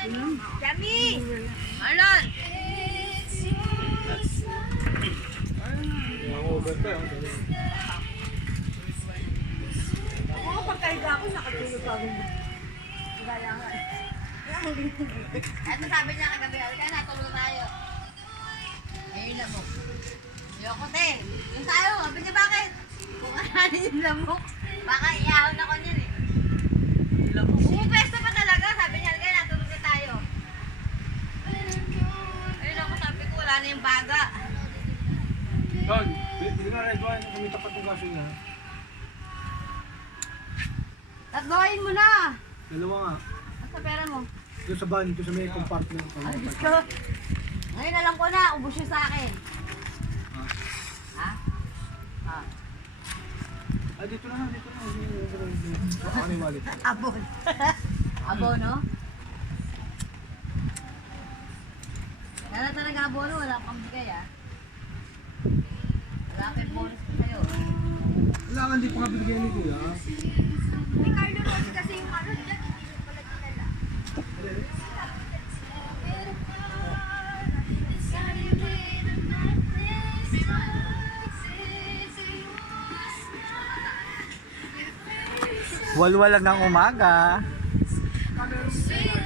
Yummy! Marlon! Oo, pagkahiga ako, nakatulog ako. Gaya nga. Ano sabi niya kagabi? Kaya natulog tayo. Ayun lamok. Ayoko din. Yung tayo, sabi niya bakit? Kung ano yung lamok, baka iahon ako niyan eh. Pumupwesto pa talaga, sabi niya, kaya natulog na tayo. Ayun ako, sabi ko, wala na yung baga. Don, hindi nga red wine, kami tapat ng gaso niya. Tatloin mo na! Dalawa nga. Ang sa pera mo? Doon sa van, doon sa may compartment. Ay, Diyos ko. Ngayon alam ko na, ubos yun sa akin. Ha? Ha? Ah, dito na, dito na. Baka ano yung wallet. Abon. Abon, no? Kaya talaga abono, wala kang bigay, ah. Wala kang bonus ko sa'yo. Wala nga, hindi pa nga binigyan ni Kuya. May Carlo Rossi kasi yung ano, dyan, hindi ko pala kinala. Walwalan ng umaga. Sweet